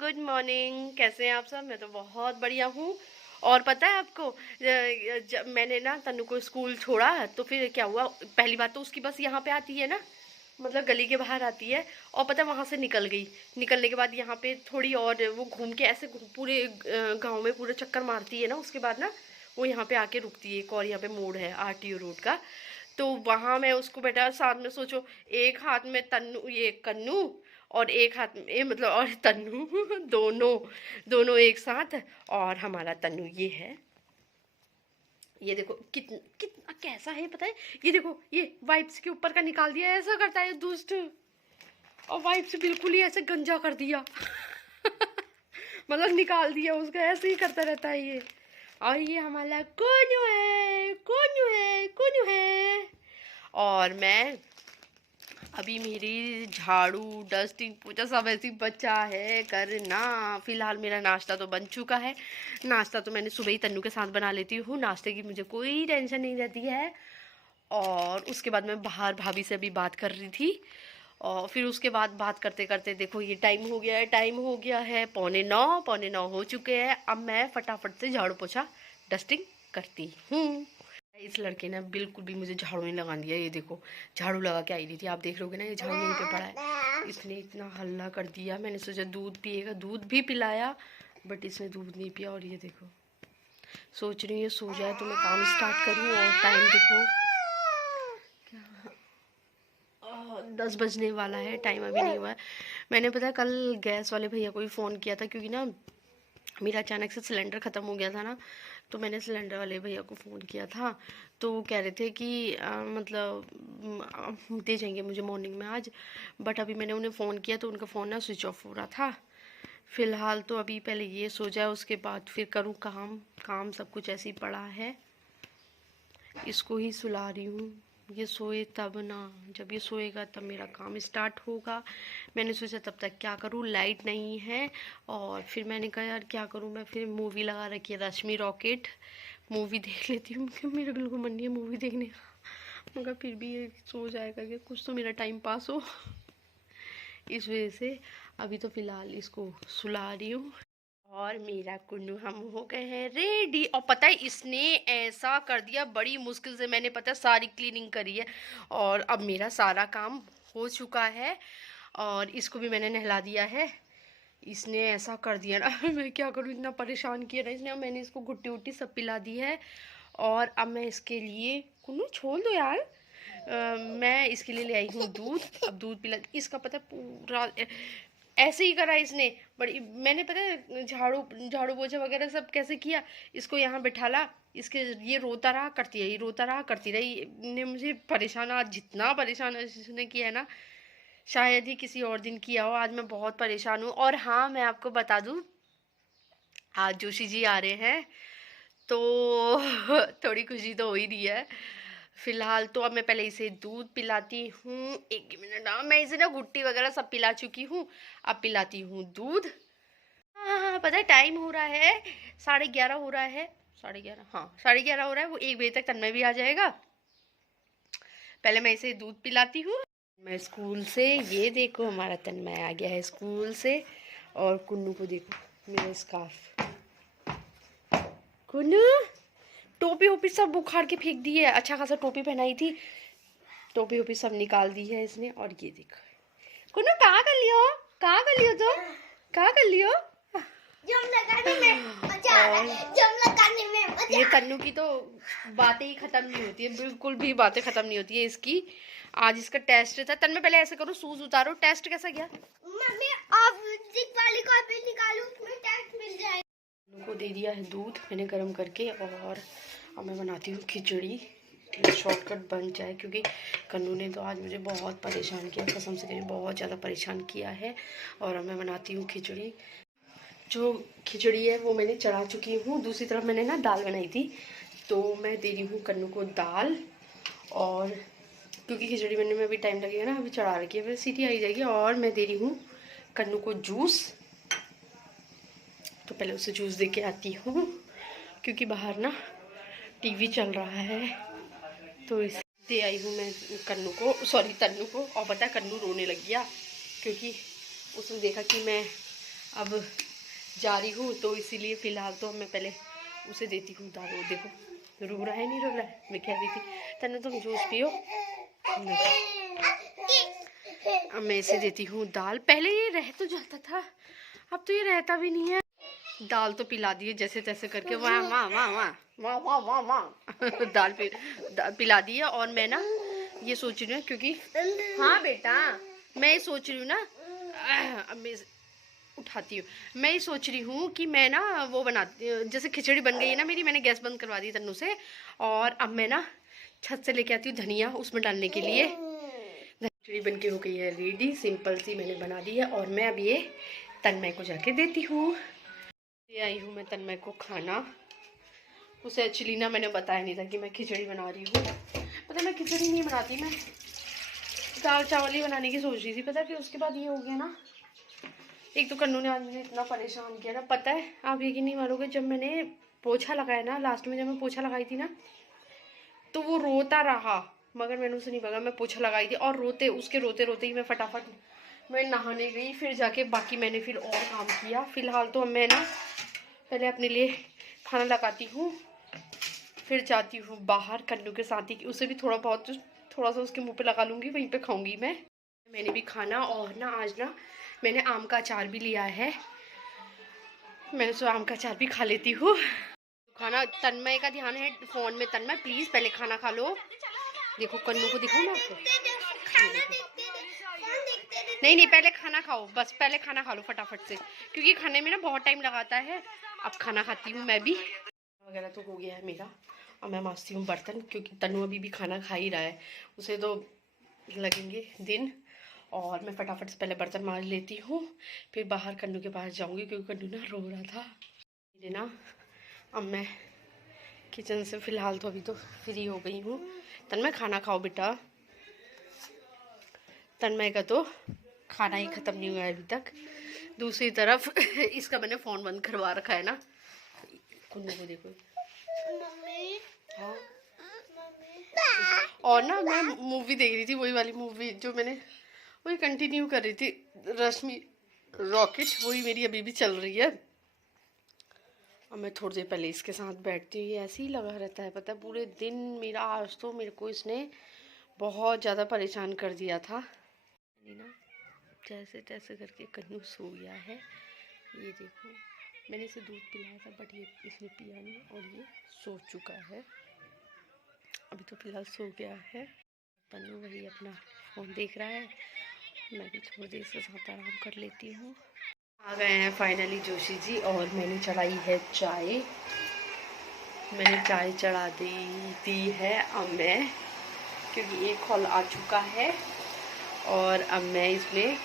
Good morning. कैसे हैं आप सब? मैं तो बहुत बढ़िया हूँ। और पता है आपको, जब मैंने ना तन्नू को स्कूल छोड़ा तो फिर क्या हुआ, पहली बात तो उसकी बस यहाँ पे आती है ना, मतलब गली के बाहर आती है। और पता है वहाँ से निकल गई। निकलने के बाद यहाँ पे थोड़ी और वो घूम के ऐसे पूरे गांव में पूरे चक्कर मारती है ना, उसके बाद ना वो यहाँ पे आके रुकती है। एक और यहाँ पे मोड़ है आरटीओ रोड का, तो वहाँ मैं उसको बेटा साथ में, सोचो, एक हाथ में तन्नू, ये कन्नू, और एक हाथ में मतलब और तन्नू दोनों दोनों एक साथ। और हमारा तन्नू ये है, ये देखो कितना कितना कैसा है पता है। ये देखो, ये वाइप्स के ऊपर का निकाल दिया, ऐसा करता है दुष्ट। और वाइप्स बिल्कुल ही ऐसे गंजा कर दिया मतलब निकाल दिया उसका, ऐसे ही करता रहता है ये। और ये हमारा कोनू है, कोनू है, कोनू है। और मैं अभी मेरी झाड़ू डस्टिंग पोछा सब ऐसी बचा है करना। फिलहाल मेरा नाश्ता तो बन चुका है। नाश्ता तो मैंने सुबह ही तन्नू के साथ बना लेती हूँ, नाश्ते की मुझे कोई टेंशन नहीं रहती है। और उसके बाद मैं बाहर भाभी से अभी बात कर रही थी, और फिर उसके बाद बात करते करते देखो ये टाइम हो गया है, टाइम हो गया है 9:15, 9:15 हो चुके हैं। अब मैं फटाफट से झाड़ू पोछा डस्टिंग करती हूँ। इस लड़के ने बिल्कुल भी मुझे झाड़ू नहीं लगा दिया। ये देखो झाड़ू लगा के आई रही थी, आप देख रहोगे ना, ये झाड़ू यहीं पे पड़ा है। इसने इतना हल्ला कर दिया, मैंने सोचा दूध पिएगा, दूध भी पिलाया, बट इसने दूध नहीं पिया। और ये देखो, सोच रही हूँ सो जाए तो मैं काम स्टार्ट करूँ। और टाइम देखो, 10 बजने वाला है, टाइम अभी नहीं हुआ है। मैंने पता है कल गैस वाले भैया को भी फ़ोन किया था, क्योंकि ना मेरा अचानक से सिलेंडर ख़त्म हो गया था ना, तो मैंने सिलेंडर वाले भैया को फ़ोन किया था। तो वो कह रहे थे कि मतलब दे जाएंगे मुझे मॉर्निंग में आज। बट अभी मैंने उन्हें फ़ोन किया तो उनका फ़ोन ना स्विच ऑफ हो रहा था। फ़िलहाल तो अभी पहले ये सो जाए, उसके बाद फिर करूँ काम। काम सब कुछ ऐसे ही पड़ा है, इसको ही सुला रही हूँ। ये सोए तब ना, जब ये सोएगा तब मेरा काम स्टार्ट होगा। मैंने सोचा तब तक क्या करूँ, लाइट नहीं है। और फिर मैंने कहा यार क्या करूँ मैं, फिर मूवी लगा रखी है रश्मि रॉकेट, मूवी देख लेती हूँ, क्योंकि मेरा बिल्कुल मन नहीं है मूवी देखने का, मगर फिर भी ये सो जाएगा कि कुछ तो मेरा टाइम पास हो इस वजह से अभी तो फ़िलहाल इसको सुला रही हूँ। और मेरा कुन्नू हम हो गए हैं रेडी। और पता है इसने ऐसा कर दिया, बड़ी मुश्किल से मैंने पता है सारी क्लीनिंग करी है, और अब मेरा सारा काम हो चुका है। और इसको भी मैंने नहला दिया है। इसने ऐसा कर दिया ना मैं क्या करूँ, इतना परेशान किया ना इसने। मैंने इसको घुट्टी उट्टी सब पिला दी है। और अब मैं इसके लिए, कुन्नू छोड़ दो यार, मैं इसके लिए ले आई हूँ दूध। अब दूध पिला, इसका पता है पूरा ऐसे ही करा इसने। बड़ी मैंने पता है झाड़ू झाड़ू पोछा वगैरह सब कैसे किया, इसको यहाँ बिठाला, इसके ये रोता रहा करती रही, रोता रहा करती रही, ने मुझे परेशान, आज जितना परेशान इसने किया है ना, शायद ही किसी और दिन किया हो। आज मैं बहुत परेशान हूँ। और हाँ मैं आपको बता दूँ, आज जोशी जी आ रहे हैं, तो थोड़ी खुशी तो हो ही रही है। फिलहाल तो अब मैं पहले इसे दूध पिलाती हूँ। एक मिनट, हाँ मैं इसे ना गुट्टी वगैरह सब पिला चुकी हूँ, अब पिलाती हूँ दूध। हाँ हाँ पता है टाइम हो रहा है, 11:30 हो रहा है, 11:30, हाँ 11:30 हो रहा है। वो 1 बजे तक तन्मय भी आ जाएगा। पहले मैं इसे दूध पिलाती हूँ। मैं स्कूल से, ये देखो हमारा तन्मय आ गया है स्कूल से। और कुन्नू को देखो, मेरा स्कार्फ, कुन्नू टोपी वोपी सब उखाड़ के फेंक दी है। अच्छा खासा टोपी पहनाई थी, टोपी वोपी सब निकाल दी है इसने। और ये देखो कुन्नू, कहाँ कर लियो, कहाँ कर लियो तुम, कहाँ कर लियो। जम लगाने में मजा आ रहा है, जम लगाने में मजा। ये तन्नू की तो बातें ही खत्म नहीं होती है, बिल्कुल भी बातें खत्म नहीं होती है इसकी। आज इसका टेस्ट था। तन्मय पहले ऐसे करो, शूज उतारो। टेस्ट कैसा गया? मम्मी आप जिस वाली कॉपी निकालूं उसमें टेस्ट मिल जाए। को दे दिया है दूध मैंने गर्म करके, और अब मैं बनाती हूँ खिचड़ी, शॉर्टकट बन जाए। क्योंकि कन्नू ने तो आज मुझे बहुत परेशान किया, कसम से कहीं बहुत ज़्यादा परेशान किया है। और अब मैं बनाती हूँ खिचड़ी। जो खिचड़ी है वो मैंने चढ़ा चुकी हूँ। दूसरी तरफ मैंने ना दाल बनाई थी, तो मैं दे रही हूँ कन्नू को दाल। और क्योंकि खिचड़ी बनने में अभी टाइम लगेगा ना, अभी चढ़ा रखी है, फिर सीटी आई जाएगी। और मैं दे रही हूँ कन्नू को जूस, तो पहले उसे जूस दे के आती हूँ, क्योंकि बाहर ना टीवी चल रहा है, तो इसे दे आई हूँ मैं कन्नू को, सॉरी तन्नू को। और पता है कन्नू रोने लग गया, क्योंकि उसने देखा कि मैं अब जा रही हूँ, तो इसीलिए फ़िलहाल तो मैं पहले उसे देती हूँ दाल। वो देखो रो रहा है, नहीं रो रहा है। मैं कह रही थी तन्ने तुम जूस पियो। अब मैं इसे देती हूँ दाल। पहले ये रह तो जाता था, अब तो ये रहता भी नहीं है। दाल तो पिला दी है जैसे तैसे करके, वाह वाह वाह वाह वाह वाह वाह वाह दाल पिला दी है। और मैं ना ये सोच रही हूँ, क्योंकि हाँ बेटा मैं ये सोच रही हूँ ना, अब मैं उठाती हूँ। मैं ये सोच रही हूँ कि मैं ना वो बनाती, जैसे खिचड़ी बन गई है ना मेरी, मैंने गैस बंद करवा दी तन्नू से, और अब मैं ना छत से लेके आती हूँ धनिया उसमें डालने के लिए। खिचड़ी बन के हो गई है रेडी, सिंपल सी मैंने बना दी है। और मैं अब ये तन्मय को जाके देती हूँ। ये आई हूँ मैं तन्मय को खाना। उसे एक्चुअली ना मैंने बताया नहीं था कि मैं खिचड़ी बना रही हूँ। पता मैं खिचड़ी नहीं बनाती, मैं दाल चावल ही बनाने की सोच रही थी। पता है, फिर उसके बाद ये हो गया ना, एक तो कन्नू ने आज मुझे इतना परेशान किया ना, पता है आप यकीन नहीं मारोगे, जब मैंने पोछा लगाया ना, लास्ट में जब मैं पोछा लगाई थी ना, तो वो रोता रहा, मगर मैंने उसे नहीं भगा। मैं पोछा लगाई थी और उसके रोते रोते ही मैं फटाफट मैं नहाने गई, फिर जाके बाकी मैंने फिर और काम किया। फिलहाल तो मैं ना पहले अपने लिए खाना लगाती हूँ, फिर जाती हूँ बाहर कन्नू के साथ ही, उसे भी थोड़ा सा उसके मुंह पे लगा लूँगी, वहीं पे खाऊंगी मैंने भी खाना। और ना आज ना मैंने आम का अचार भी लिया है, मैं तो आम का अचार भी खा लेती हूँ। खाना तन्मय का ध्यान है फ़ोन में। तन्मय प्लीज़ पहले खाना खा लो। देखो कन्नू को दिखाओ ना आपको। नहीं नहीं पहले खाना खाओ, बस पहले खाना खा लो फटाफट से, क्योंकि खाने में ना बहुत टाइम लगाता है। अब खाना खाती हूँ मैं भी। वगैरह तो हो गया है मेरा, और मैं मांजती हूँ बर्तन, क्योंकि तन्नू अभी भी खाना खा ही रहा है, उसे तो लगेंगे दिन। और मैं फटाफट से पहले बर्तन मांज लेती हूँ, फिर बाहर कन्नू के पास जाऊँगी, क्योंकि कन्नू ना रो रहा था मेरे ना। अब मैं किचन से फ़िलहाल तो अभी तो फ्री हो गई हूँ। तन्मय खाना खाओ बेटा। तन्मय का तो खाना ही ख़त्म नहीं हुआ है अभी तक। दूसरी तरफ इसका मैंने फ़ोन बंद करवा रखा है ना, कुन्नू को देखो। हाँ और ना मैं मूवी देख रही थी, वही वाली मूवी जो मैंने वही कंटिन्यू कर रही थी, रश्मि रॉकेट, वही मेरी अभी भी चल रही है। अब मैं थोड़ी देर पहले इसके साथ बैठती हूँ, ऐसे ही लगा रहता है पता है पूरे दिन मेरा। आज तो मेरे को इसने बहुत ज़्यादा परेशान कर दिया था ना। जैसे तैसे करके कन्नू सो गया है, ये देखो मैंने इसे दूध पिलाया था, बट ये इसने पिया नहीं और ये सो चुका है। अभी तो फिलहाल सो गया है। तन्नू वही अपना फ़ोन देख रहा है, मैं भी थोड़ी देर से साथ आराम कर लेती हूँ। आ गए हैं फाइनली जोशी जी, और मैंने चढ़ाई है चाय। मैंने चाय चढ़ा दी है अब मैं, क्योंकि एक कॉल आ चुका है। और अब मैं इसमें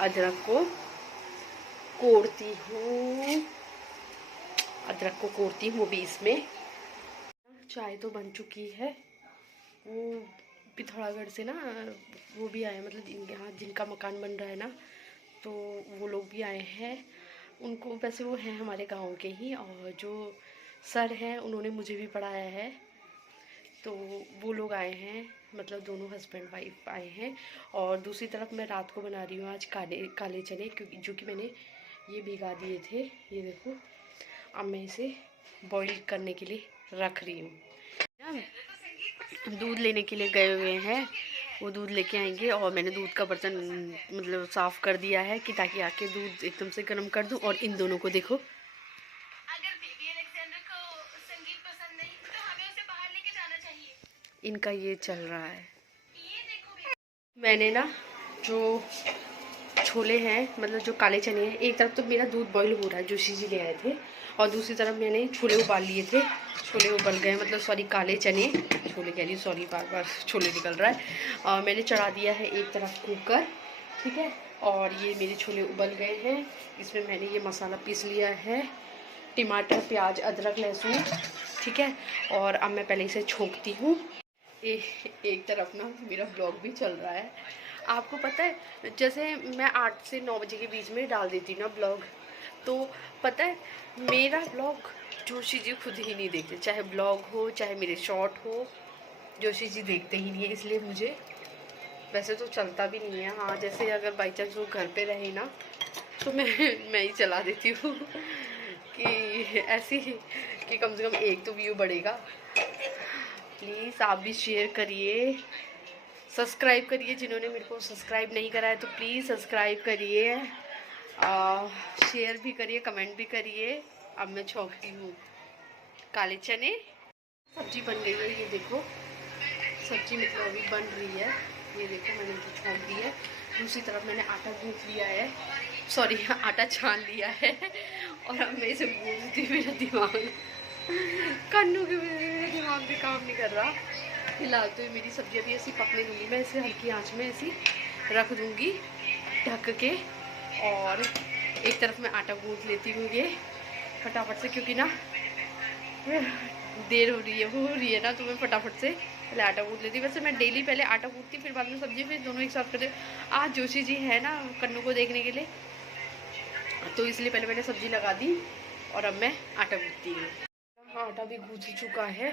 अदरक को कोड़ती हूँ, अदरक को कोड़ती हूँ वो भी इसमें। चाय तो बन चुकी है। वो पिथौरागढ़ से ना वो भी आए, मतलब यहाँ जिनका मकान बन रहा है ना, तो वो लोग भी आए हैं। उनको वैसे वो हैं हमारे गांव के ही, और जो सर हैं उन्होंने मुझे भी पढ़ाया है, तो वो लोग आए हैं, मतलब दोनों हस्बैंड वाइफ आए हैं। और दूसरी तरफ मैं रात को बना रही हूँ आज काले चने, क्योंकि जो कि मैंने ये भिगा दिए थे, ये देखो। अब मैं इसे बॉईल करने के लिए रख रही हूँ। दूध लेने के लिए गए हुए हैं, वो दूध लेके आएंगे। और मैंने दूध का बर्तन मतलब साफ़ कर दिया है, कि ताकि आके दूध एकदम से गर्म कर दूँ। और इन दोनों को देखो, अगर बेबी अलेक्जेंडर को संगीत पसंद नहीं तो हमें उसे बाहर लेके जाना चाहिए, इनका ये चल रहा है। ये देखो मैंने ना जो छोले हैं, मतलब जो काले चने हैं, एक तरफ तो मेरा दूध बॉईल हो रहा है, जोशी जी ले आए थे, और दूसरी तरफ मैंने छोले उबाल लिए थे। छोले उबल गए, मतलब सॉरी काले चने, छोले कह रही सॉरी, बार बार छोले निकल रहा है। मैंने चढ़ा दिया है एक तरफ कुकर, ठीक है। और ये मेरे छोले उबल गए हैं, इसमें मैंने ये मसाला पीस लिया है, टमाटर प्याज अदरक लहसुन, ठीक है। और अब मैं पहले इसे छोंकती हूँ। एक तरफ ना मेरा ब्लॉग भी चल रहा है। आपको पता है, जैसे मैं 8 से 9 बजे के बीच में डाल देती ना ब्लॉग, तो पता है मेरा ब्लॉग जोशी जी खुद ही नहीं देखते, चाहे ब्लॉग हो चाहे मेरे शॉर्ट हो, जोशी जी देखते ही नहीं है। इसलिए मुझे वैसे तो चलता भी नहीं है। हाँ जैसे अगर बाई चांस वो घर पे रहे ना, तो मैं ही चला देती हूँ कि ऐसी कि कम से कम एक तो व्यू बढ़ेगा। प्लीज़ आप भी शेयर करिए, सब्सक्राइब करिए। जिन्होंने मेरे को सब्सक्राइब नहीं करा है तो प्लीज़ सब्सक्राइब करिए, शेयर भी करिए, कमेंट भी करिए। अब मैं छौंकती हूँ काले चने। सब्जी बन गई है, ये देखो सब्जी मतलब अभी बन रही है। ये देखो मैंने तो छौंक दी है। दूसरी तरफ मैंने आटा गूंथ लिया है, सॉरी आटा छान लिया है, और अब मैं इसे गूंथती। मेरा दिमाग कन्नू के मेरे दिमाग में काम नहीं कर रहा। फिलहाल तो मेरी सब्जी अभी ऐसी पकने दूँगी, मैं इसे हल्की आंच में ऐसी रख दूँगी ढक के। और एक तरफ मैं आटा गूंथ लेती हूँ ये फटाफट से, क्योंकि ना देर हो रही है ना, तो मैं फटाफट से पहले आटा गूंथ लेती। वैसे मैं डेली पहले आटा गूंथती फिर बाद में सब्जी, फिर दोनों एक साथ करते। आज जोशी जी है ना कन्नू को देखने के लिए, तो इसलिए पहले मैंने सब्जी लगा दी और अब मैं आटा गूंथती हूँ। हाँ आटा भी गूंथ चुका है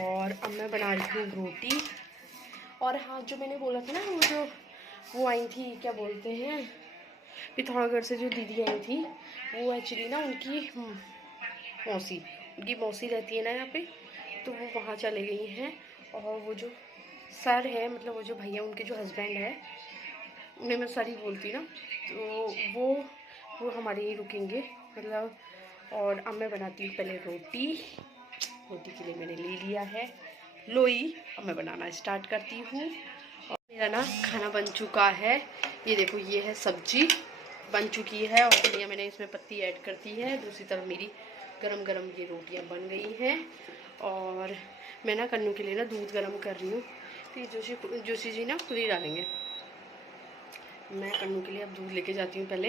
और अब मैं बना रही हूँ रोटी। और हाँ जो मैंने बोला था ना, वो आई थी, क्या बोलते हैं, पिथौरागढ़ से जो दीदी आई थी, वो एक्चुअली ना उनकी मौसी रहती है ना यहाँ पे, तो वो वहाँ चले गई हैं। और वो जो सर है, मतलब वो जो भैया उनके जो हस्बैंड है, उन्हें मैं सर ही बोलती ना, तो वो हमारे ही रुकेंगे मतलब। और अब मैं बनाती हूँ पहले रोटी के लिए मैंने ले लिया है लोई। अब मैं बनाना स्टार्ट करती हूँ। और मेरा ना खाना बन चुका है, ये देखो ये है सब्जी बन चुकी है, और धनिया मैंने इसमें पत्ती ऐड कर दी है। दूसरी तरफ मेरी गरम गरम ये रोटियां बन गई हैं। और मैं ना कन्नू के लिए ना दूध गरम कर रही हूँ, तो ये जोशी जी ना खुद ही डालेंगे। मैं कन्नू के लिए अब दूध लेके जाती हूँ। पहले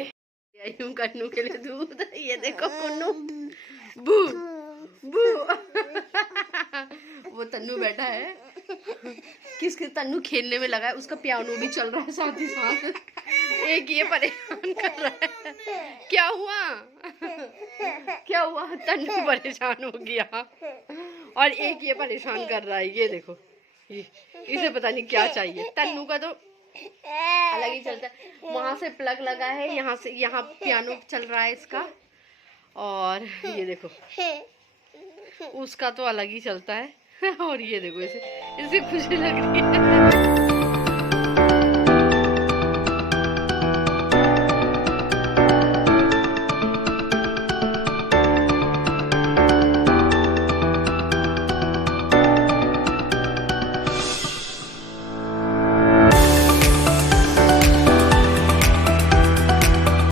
आई हूँ कन्नू के लिए दूध। ये देखो कन्नू बू बू वो तन्नू बैठा है, किसके तन्नू खेलने में लगा है, उसका पियानो भी चल रहा है साथ ही साथ। एक ये परेशान कर रहा है। क्या हुआ तन्नू परेशान हो गया, और एक ये परेशान कर रहा है। ये देखो इसे पता नहीं क्या चाहिए। तन्नू का तो अलग ही चलता है, वहां से प्लग लगा है, यहाँ पियानो चल रहा है इसका। और ये देखो उसका तो अलग ही चलता है। और ये देखो इसे खुशी लग रही है।